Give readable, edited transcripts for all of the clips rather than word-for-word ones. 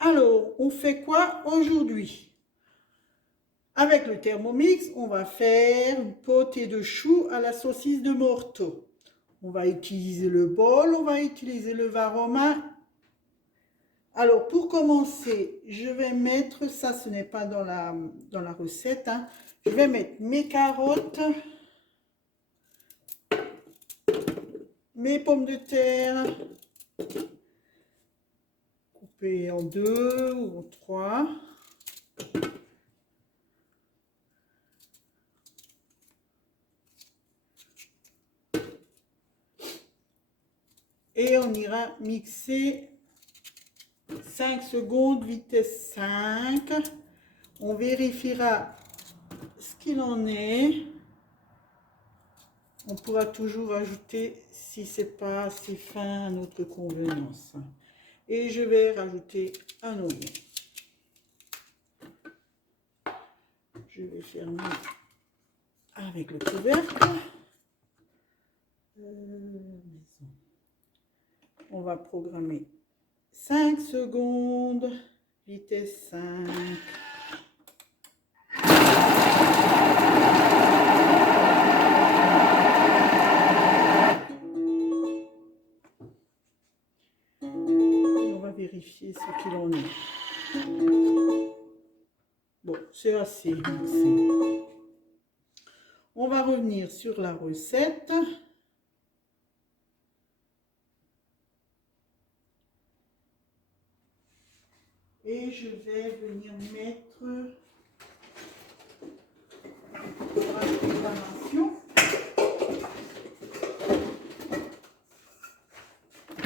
Alors, on fait quoi aujourd'hui? Avec le Thermomix, on va faire une potée de choux à la saucisse de morteau. On va utiliser le bol, on va utiliser le Varoma. Alors, pour commencer, je vais mettre, ça ce n'est pas dans la recette, hein, je vais mettre mes carottes, mes pommes de terre, coupées en 2 ou 3. Et on ira mixer 5 secondes, vitesse 5. On vérifiera ce qu'il en est. On pourra toujours ajouter, si c'est pas assez fin, à notre convenance. Et je vais rajouter un oignon. Je vais fermer avec le couvercle. On va programmer 5 secondes, vitesse 5. On va vérifier ce qu'il en est. Bon, c'est assez mixé. On va revenir sur la recette. Et je vais venir mettre la préparation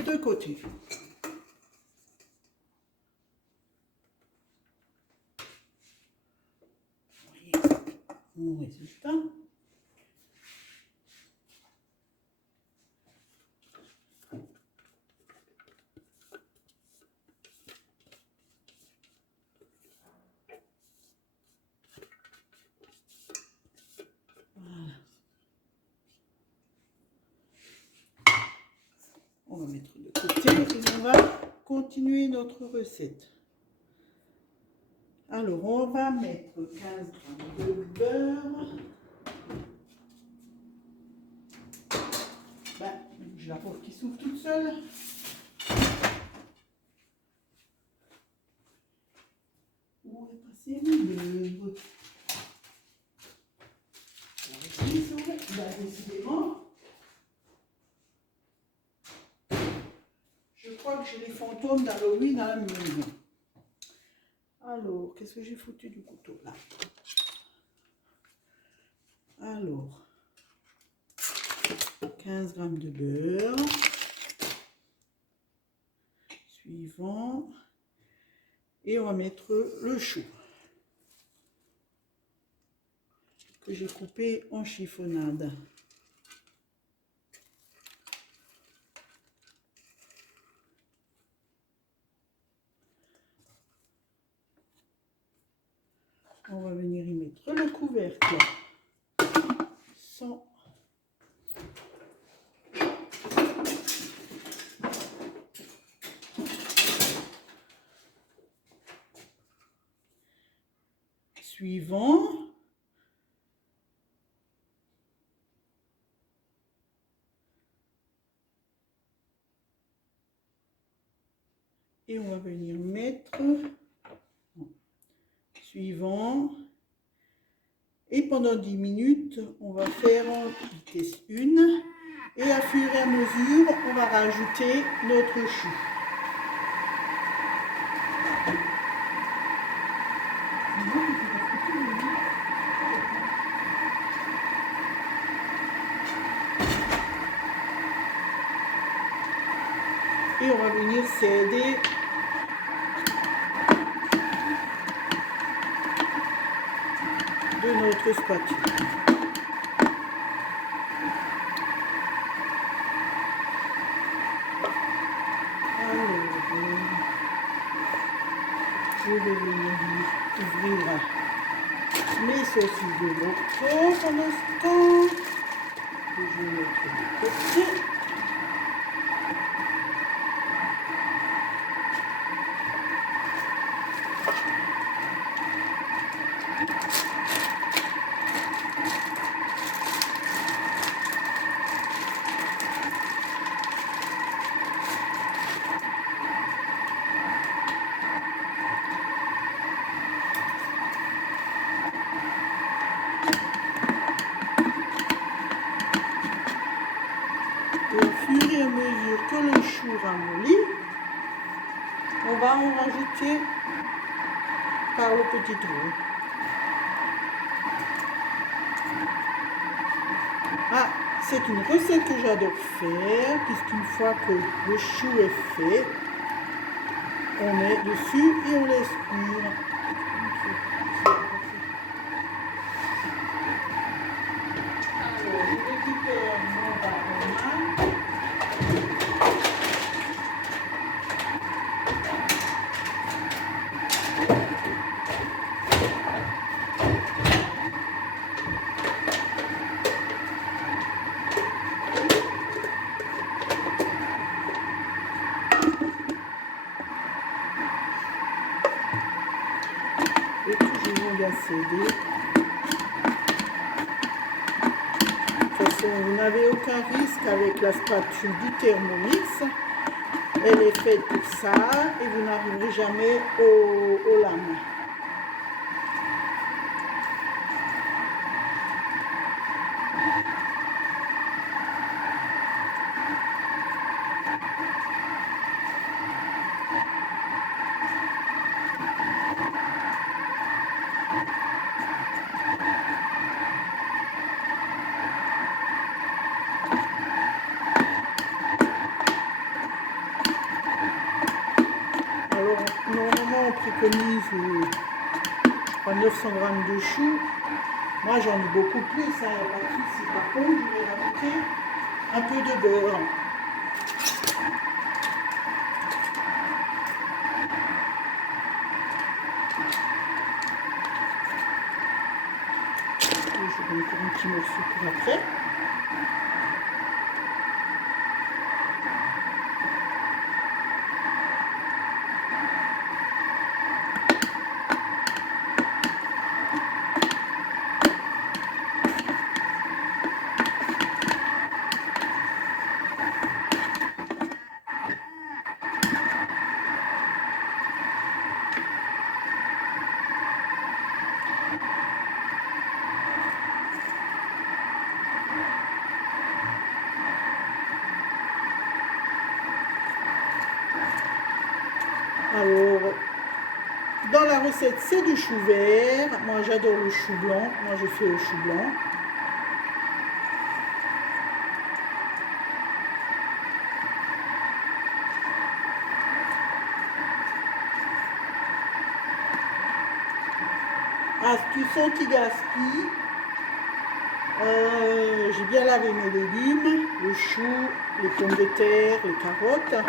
de côté. Voyez mon résultat. On va mettre de côté et on va continuer notre recette. Alors, on va mettre 15 g de beurre. Je la trouve qui s'ouvre toute seule. Où est passé le beurre? Décidément. Je crois que j'ai les fantômes d'Halloween à la maison. Alors, qu'est-ce que j'ai foutu du couteau là? Alors, 15 g de beurre. Suivant. Et on va mettre le chou que j'ai coupé en chiffonnade. On va venir y mettre le couvercle sans suivant. Et on va venir mettre suivant. Et pendant 10 minutes, on va faire en vitesse 1. Et à fur et à mesure, on va rajouter notre chou. Et on va venir s'aider de notre spatule. Je vais venir ouvrir mes saucisses de morceau pendant ce temps. Je vais mettre de côté. mesure que le chou ramollit, on va en rajouter par le petit trou. Ah, c'est une recette que j'adore faire, puisqu'une fois que le chou est fait, on met dessus et on laisse cuire. Alors, je récupère mon baroma. Et toujours bien céder. De toute façon, vous n'avez aucun risque avec la spatule du Thermomix. Elle est faite pour ça et vous n'arriverez jamais aux lames. Alors, normalement, on préconise 900 g de choux. Moi, j'en ai beaucoup plus, hein, il n'y a pas de souci. Par contre, je vais rajouter un peu de beurre. Et je vais encore un petit morceau pour après. Alors, dans la recette, c'est du chou vert. Moi, j'adore le chou blanc. Moi, je fais le chou blanc. Astuce anti-gaspi. J'ai bien lavé mes légumes, le chou, les pommes de terre, les carottes.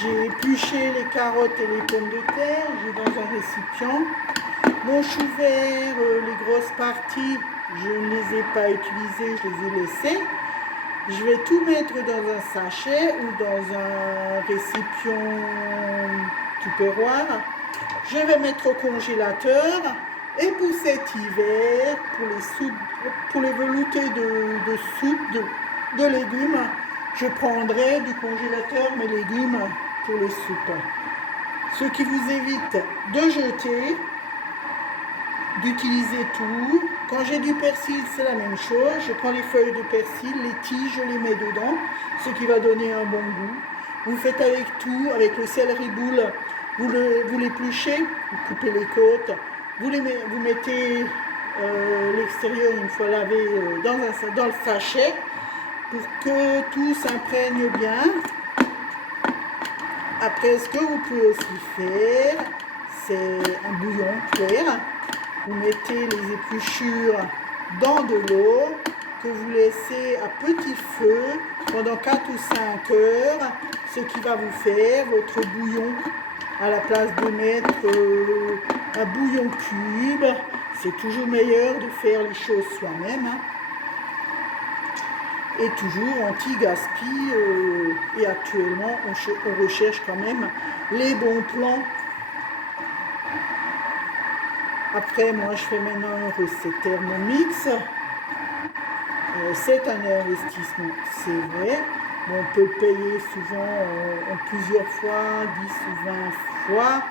J'ai épluché les carottes et les pommes de terre, j'ai dans un récipient. Mon chou vert, les grosses parties, je ne les ai pas utilisées, je les ai laissées. Je vais tout mettre dans un sachet ou dans un récipient tupperware. Je vais mettre au congélateur. Et pour cet hiver, pour les veloutés de soupe, de légumes, je prendrai du congélateur mes légumes pour les soupes. Ce qui vous évite de jeter, d'utiliser tout. Quand j'ai du persil, c'est la même chose. Je prends les feuilles de persil, les tiges, je les mets dedans, ce qui va donner un bon goût. Vous faites avec tout, avec le céleri boule, vous l'épluchez, vous coupez les côtes. Vous mettez l'extérieur une fois lavé dans le sachet pour que tout s'imprègne bien. Après, ce que vous pouvez aussi faire, c'est un bouillon clair. Vous mettez les épluchures dans de l'eau que vous laissez à petit feu pendant 4 ou 5 heures, ce qui va vous faire votre bouillon. À la place de mettre un bouillon cube, c'est toujours meilleur de faire les choses soi-même. Hein. Et toujours anti-gaspi. Et actuellement, on recherche quand même les bons plans. Après, moi, je fais maintenant une recette Thermomix. C'est un investissement, c'est vrai. On peut payer souvent en plusieurs fois, 10 ou 20 fois.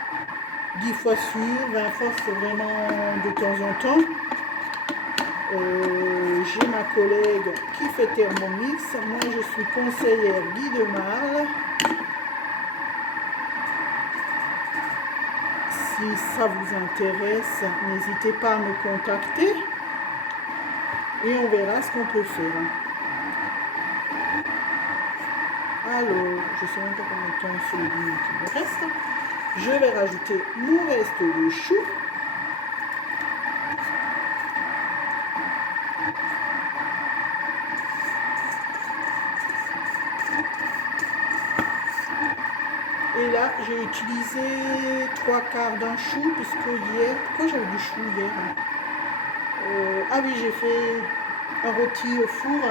10 fois sûr, 20 fois c'est vraiment de temps en temps. J'ai ma collègue qui fait Thermomix. Moi, je suis conseillère Guy de Marle. Si ça vous intéresse, n'hésitez pas à me contacter et on verra ce qu'on peut faire. Alors, je sais même pas combien de temps sur le minutes il me reste. Je vais rajouter mon reste de chou. Et là, j'ai utilisé 3/4 d'un chou, puisque hier, pourquoi j'avais du chou hier? Ah oui, j'ai fait un rôti au four,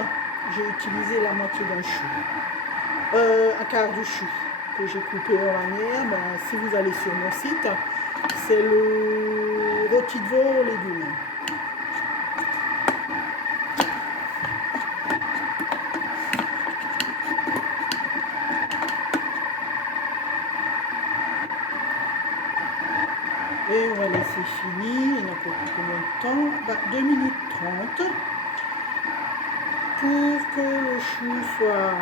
j'ai utilisé la moitié d'un chou. Un quart du chou que j'ai coupé en lanière. Ben, si vous allez sur mon site, c'est le rôti de veau aux légumes. Et on va laisser finir. Il n'y a pas combien de temps? 2 minutes 30 pour que le chou soit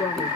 revenu.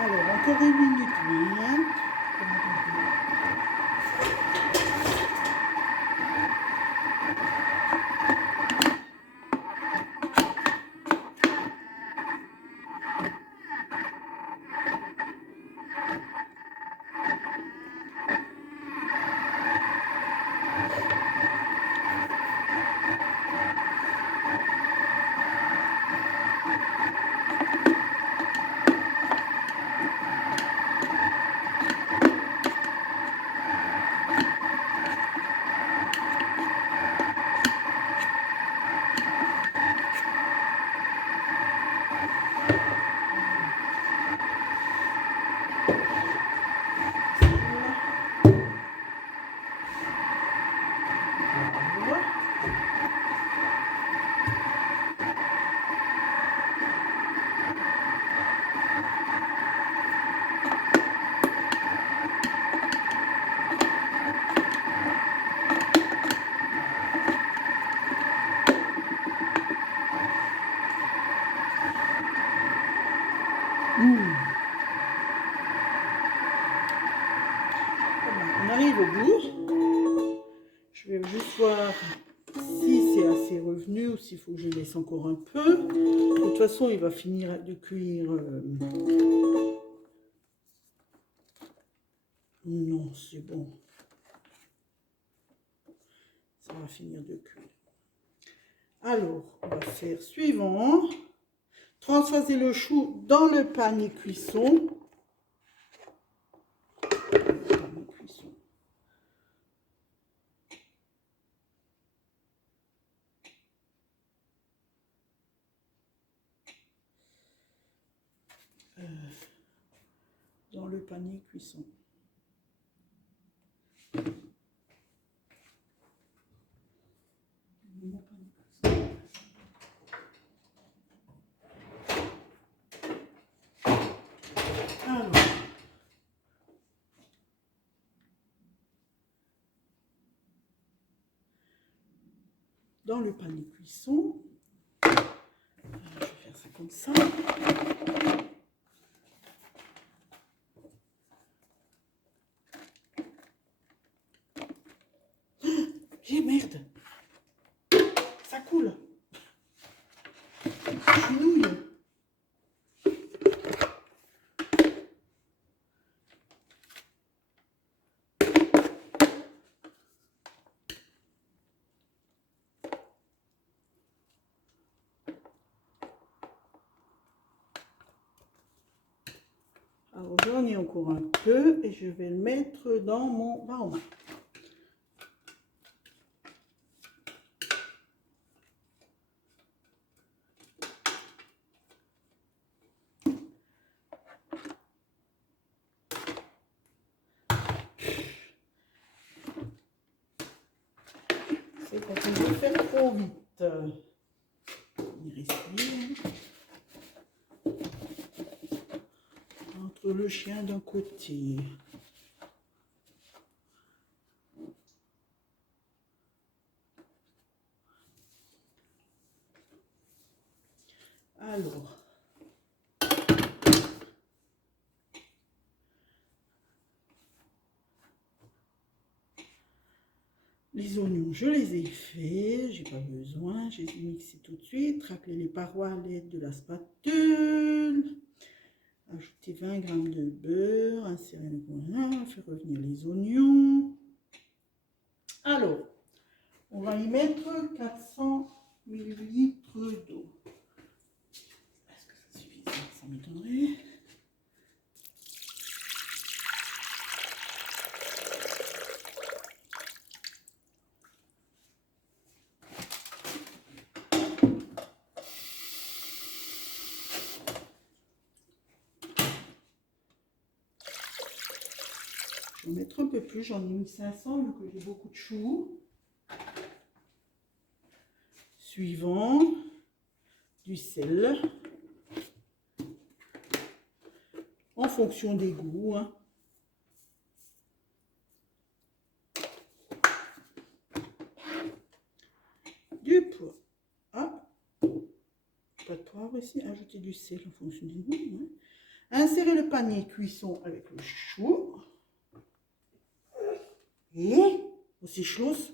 Alors, encore 1 minute 20. On arrive au bout. Je vais juste voir si c'est assez revenu ou s'il faut que je laisse encore un peu. De toute façon, il va finir de cuire. Non, c'est bon. Ça va finir de cuire. Alors, on va faire suivant. Transvaser le chou dans le panier cuisson. Dans le panier cuisson. Alors, dans le panier cuisson, je vais faire ça comme ça. Eh merde. Ça coule. Chenouille. Alors j'en ai encore un peu et je vais le mettre dans mon varoma. C'est quand on veut faire trop vite. On respire. Entre le chien d'un côté. Alors. Les oignons, je les ai faits, j'ai pas besoin, je les ai mixés tout de suite. Racler les parois à l'aide de la spatule. Ajouter 20 g de beurre, insérer le couvercle, faire revenir les oignons. Alors, on va y mettre 400 ml d'eau. Est-ce que ça suffit? Ça m'étonnerait. Je vais mettre un peu plus, j'en ai mis 500 vu que j'ai beaucoup de choux. Suivant, du sel. En fonction des goûts. Hein. Du poivre. Ah, pas de poivre ici. Ajouter du sel en fonction des goûts. Hein. Insérer le panier cuisson avec le chou. Et aussi Schluss.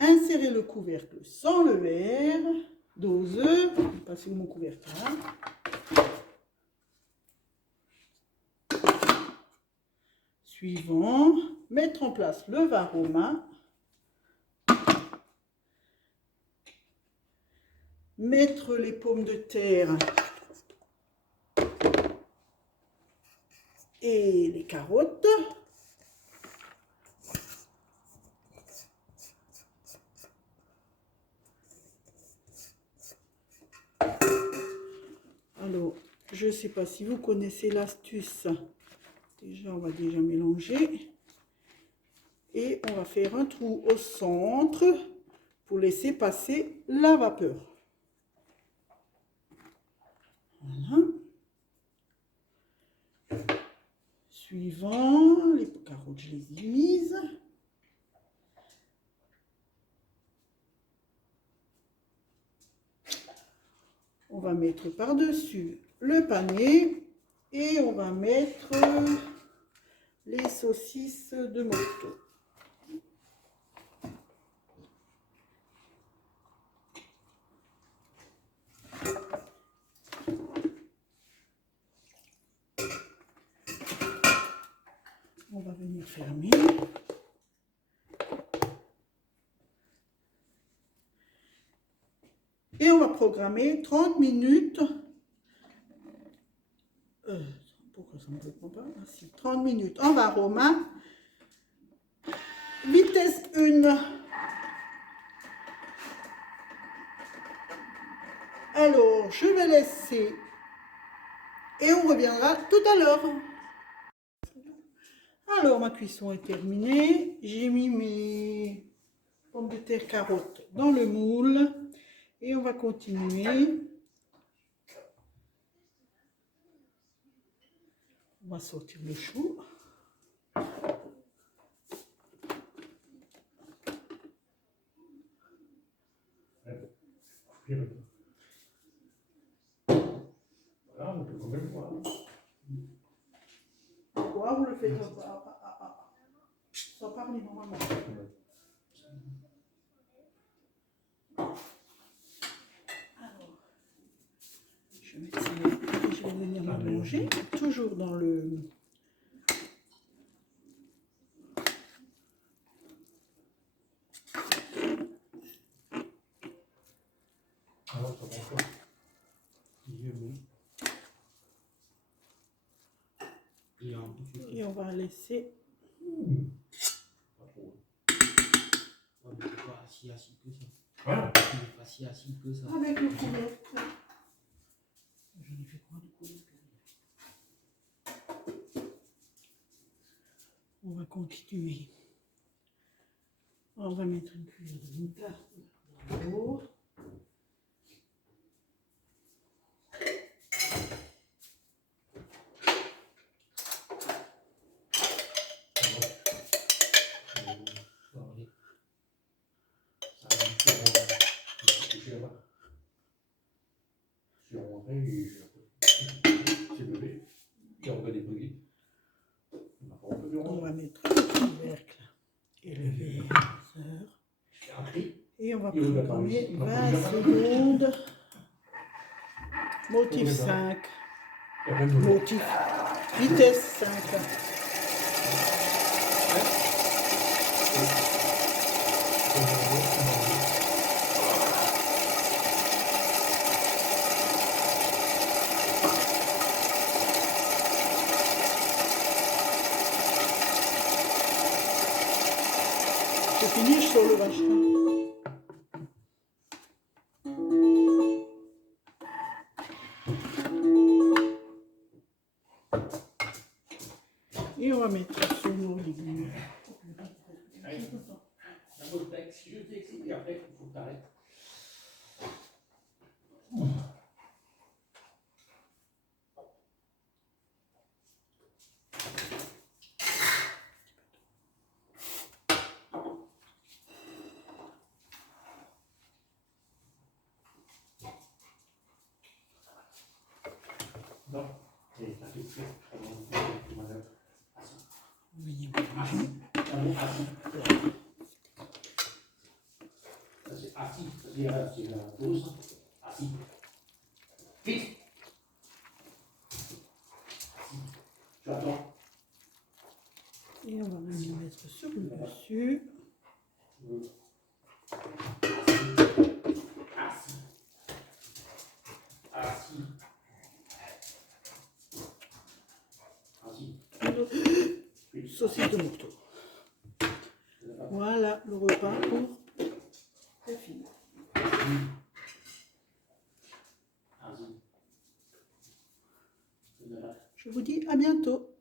Insérer le couvercle sans le verre. Doseur. Je vais passer mon couvercle là. Suivant. Mettre en place le varoma. Mettre les pommes de terre et les carottes. Alors, je ne sais pas si vous connaissez l'astuce. Déjà, on va déjà mélanger. Et on va faire un trou au centre pour laisser passer la vapeur. Voilà. Suivant, les carottes, je les ai mises. On va mettre par-dessus le panier et on va mettre les saucisses de morteau. On va venir fermer. Et on va programmer 30 minutes. Pourquoi ça ne me répond pas? Ah, si, 30 minutes en varoma. Vitesse 1. Alors, je vais laisser. Et on reviendra tout à l'heure. Alors, ma cuisson est terminée. J'ai mis mes pommes de terre carottes dans le moule. Et on va continuer. On va sortir le chou. Pourquoi vous le faites? Sans parler normalement. Alors, je vais mettre ça et je vais venir mélanger. Toujours dans le... Alors, ça va quoi? Et on va laisser... Pas trop. Ouais, mais t'es pas si acide que ça. Hein? Tu n'es pas si acide que ça. Avec le couvercle. J'en ai fait quoi du coup? On va continuer. On va mettre une cuillère de moutarde dans l'eau. On va mettre le couvercle et le verre. Et on va programmer 20 secondes. Motif 5. Motif. Vitesse 5. Je finis sur le vacherin. Et on va mettre sur nos légumes. Je t'explique après, il faut que tu arrêtes. Non, et t'as fait ce Veuillez mélanger. assis, c'est la pause, assis. Vite. Assis. Tu attends. Et on va venir mettre sur le dessus. Assis. Assis. Assis. Saucisse de morteau. Voilà le repas pour le film. Je vous dis à bientôt.